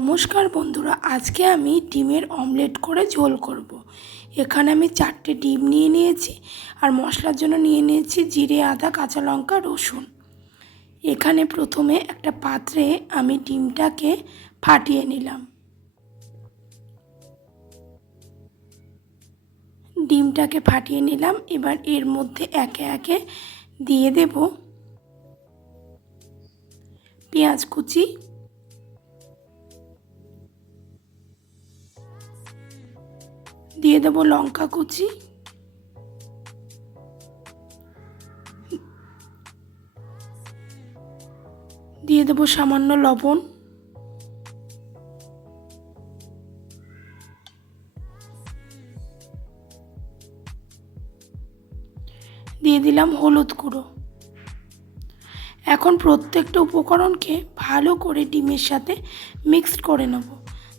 নমস্কার বন্ধুরা, আজকে আমি ডিমের অমলেট করে ঝোল করব। এখানে আমি 4টে ডিম নিয়ে নিয়েছি আর মশলার জন্য নিয়ে নিয়েছি জিরে, আদা, কাঁচা লঙ্কা, রসুন। এখানে প্রথমে একটা পাত্রে আমি ডিমটাকে ফাটিয়ে নিলাম। এবার এর মধ্যে একে একে দিয়ে দেব পেঁয়াজ কুচি, দিয়ে দেব লঙ্কা কুচি, দিয়ে দেব সামান্য লবণ, দিয়ে দিলাম হলুদ গুঁড়ো। এখন প্রত্যেকটা উপকরণকে ভালো করে ডিমের সাথে মিক্সড করে নেব,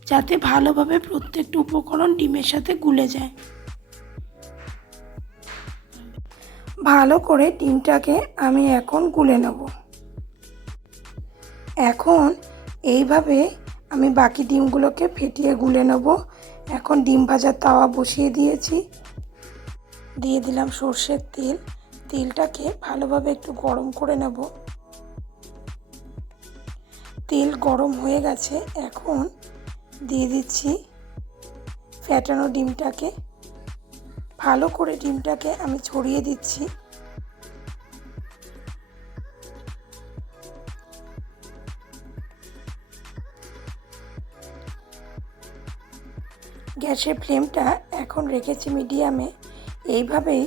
যাতে ভালোভাবে প্রত্যেকটা উপকরণ ডিমের সাথে গুলে যায়। ভালো করে ডিমটাকে আমি এখন গুলে নেব। এখন এইভাবে আমি বাকি ডিমগুলোকে ফেটিয়ে গুলে নেব। এখন ডিম ভাজার তাওয়া বসিয়ে দিয়েছি, দিয়ে দিলাম সর্ষের তেল। তেলটাকে ভালোভাবে একটু গরম করে নেব। তেল গরম হয়ে গেছে, এখন দিয়ে দিচ্ছি ফেটানো ডিমটাকে। ভালো করে ডিমটাকে আমি ছড়িয়ে দিচ্ছি। গ্যাসের ফ্লেমটা এখন রেখেছি মিডিয়ামে। এইভাবেই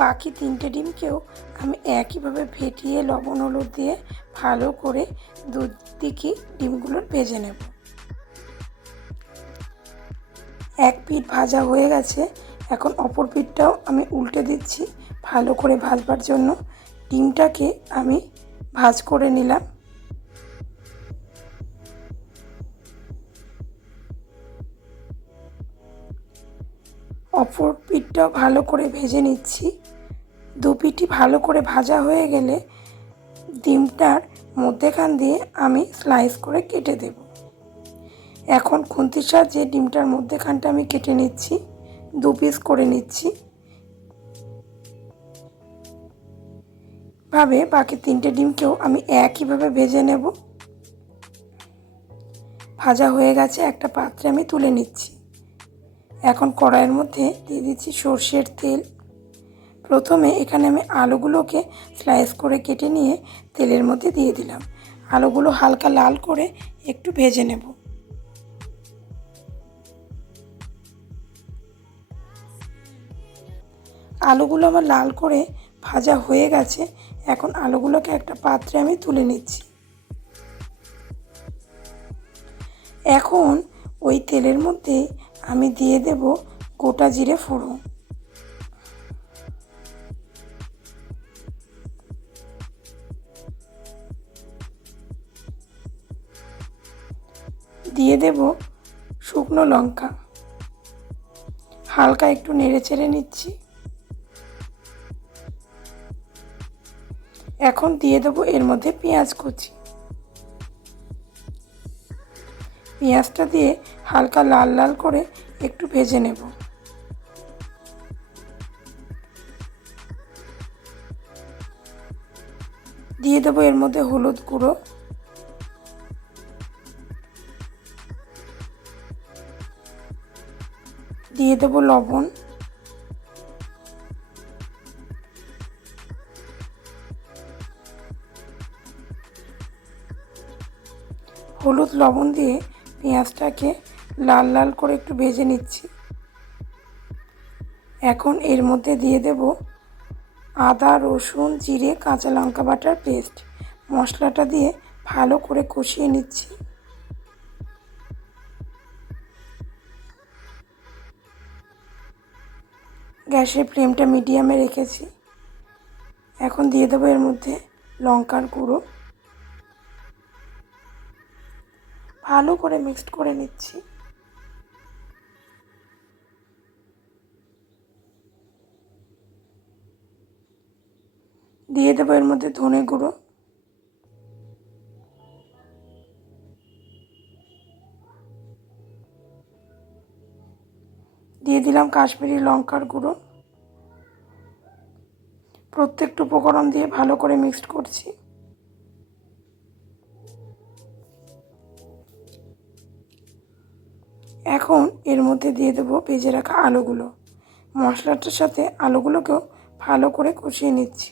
বাকি 3টে ডিমকেও আমি একইভাবে ফেটিয়ে লবণ হলুদ দিয়ে ভালো করে দুদিকে ডিমগুলোর ভেজে নেব। এক পিঠ ভাজা হয়ে গেছে, এখন অপর পিঠটাও আমি উল্টে দিচ্ছি ভালো করে ভাজবার জন্য। ডিমটাকে আমি ভাজ করে নিলাম। অপর পিঠটাও ভালো করে ভেজে নিচ্ছি। দু পিঠই ভালো করে ভাজা হয়ে গেলে ডিমটার মধ্যেখান দিয়ে আমি স্লাইস করে কেটে দেব। এখন খুন্তির সাহায্যে ডিমটার মধ্যেখানটা আমি কেটে নিচ্ছি, 2 পিস করে নিচ্ছি। ভাবে বাকি 3টে ডিমকেও আমি একইভাবে ভেজে নেব। ভাজা হয়ে গেছে, একটা পাত্রে আমি তুলে নিচ্ছি। এখন কড়াইয়ের মধ্যে দিয়ে দিচ্ছি সর্ষের তেল। প্রথমে এখানে আমি আলুগুলোকে স্লাইস করে কেটে নিয়ে তেলের মধ্যে দিয়ে দিলাম। আলুগুলো হালকা লাল করে একটু ভেজে নেব। আলুগুলো আমার লাল করে ভাজা হয়ে গেছে, এখন আলুগুলোকে একটা পাত্রে আমি তুলে নিচ্ছি। এখন ওই তেলের মধ্যে আমি দিয়ে দেব গোটা জিরে ফোড়ন, দিয়ে দেব শুকনো লঙ্কা, হালকা একটু নেড়ে চেড়ে নিচ্ছি। এখন দিয়ে দেব এর মধ্যে পেঁয়াজ কুচি। পেঁয়াজটা দিয়ে হালকা লাল লাল করে একটু ভেজে নেব। দিয়ে দেব এর মধ্যে হলুদ গুঁড়ো, দিয়ে দেব লবণ, হলুদ লবণ দিয়ে পেঁয়াজটাকে লাল লাল করে একটু ভেজে নিচ্ছি। এখন এর মধ্যে দিয়ে দেব আদা, রসুন, জিরে, কাঁচা লঙ্কা বাটার পেস্ট। মশলাটা দিয়ে ভালো করে কষিয়ে নিচ্ছি। গ্যাসের ফ্লেমটা মিডিয়ামে রেখেছি। এখন দিয়ে দেবো এর মধ্যে লঙ্কার গুঁড়ো, ভালো করে মিক্সড করে নিচ্ছি। দিয়ে দেবো এর মধ্যে ধনে গুঁড়ো, দিয়ে দিলাম কাশ্মীরি লঙ্কার গুঁড়ো। প্রত্যেকটা উপকরণ দিয়ে ভালো করে মিক্সড করছি। এখন এর মধ্যে দিয়ে দেবো ভেজে রাখা আলুগুলো। মশলাটার সাথে আলুগুলোকেও ভালো করে কষিয়ে নিচ্ছি।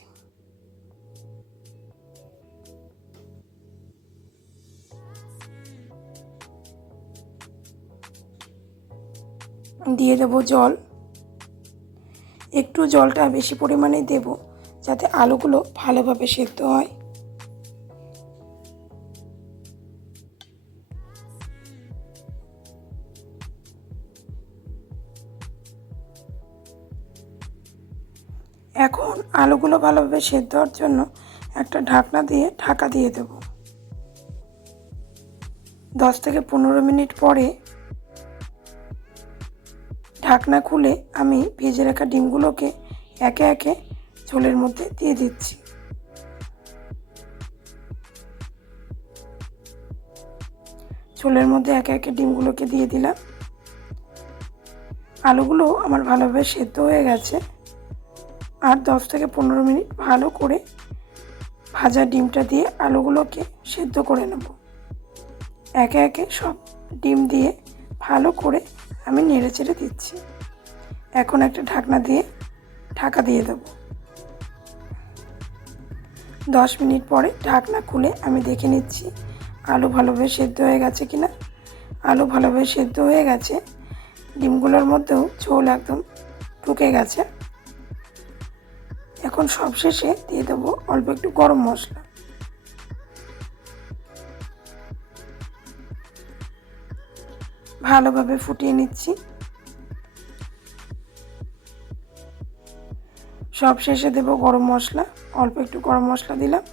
দিয়ে দেবো জল। একটু জলটা বেশি পরিমাণে দেব যাতে আলুগুলো ভালোভাবে সেদ্ধ হয়। এখন আলুগুলো ভালোভাবে সেদ্ধ হওয়ার জন্য একটা ঢাকনা দিয়ে ঢাকা দিয়ে দেব। 10 থেকে 15 মিনিট পরে ঢাকনা খুলে আমি ভেজে রাখা ডিমগুলোকে একে একে ঝোলের মধ্যে দিয়ে দিচ্ছি। ঝোলের মধ্যে একে একে ডিমগুলোকে দিয়ে দিলাম। আলুগুলো আমার ভালোভাবে সেদ্ধ হয়ে গেছে। আর 10 থেকে 15 মিনিট ভালো করে ভাজা ডিমটা দিয়ে আলুগুলোকে সেদ্ধ করে নেব। একে একে সব ডিম দিয়ে ভালো করে আমি নেড়ে চেড়ে দিচ্ছি। এখন একটা ঢাকনা দিয়ে ঢাকা দিয়ে দেব। 10 মিনিট পরে ঢাকনা খুলে আমি দেখে নিচ্ছি আলু ভালোভাবে সেদ্ধ হয়ে গেছে কিনা। আলু ভালোভাবে সেদ্ধ হয়ে গেছে। ডিমগুলোর মধ্যেও ঝোল একদম ঢুকে গেছে। এখন সবশেষে দিয়ে দেবো অল্প একটু গরম মশলা। ভালোভাবে ফুটিয়ে নিচ্ছি। সবশেষে দেব গরম মশলা। অল্প একটু গরম মশলা দিলাম।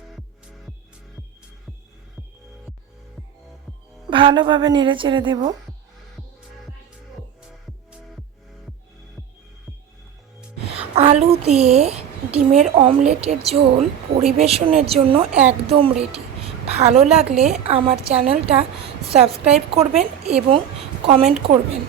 ভালোভাবে নেড়ে চেড়ে দেব। আলু দিয়ে ডিমের অমলেটের ঝোল পরিবেশনের জন্য একদম রেডি। ভালো লাগলে আমার চ্যানেলটা সাবস্ক্রাইব করবেন এবং কমেন্ট করবেন।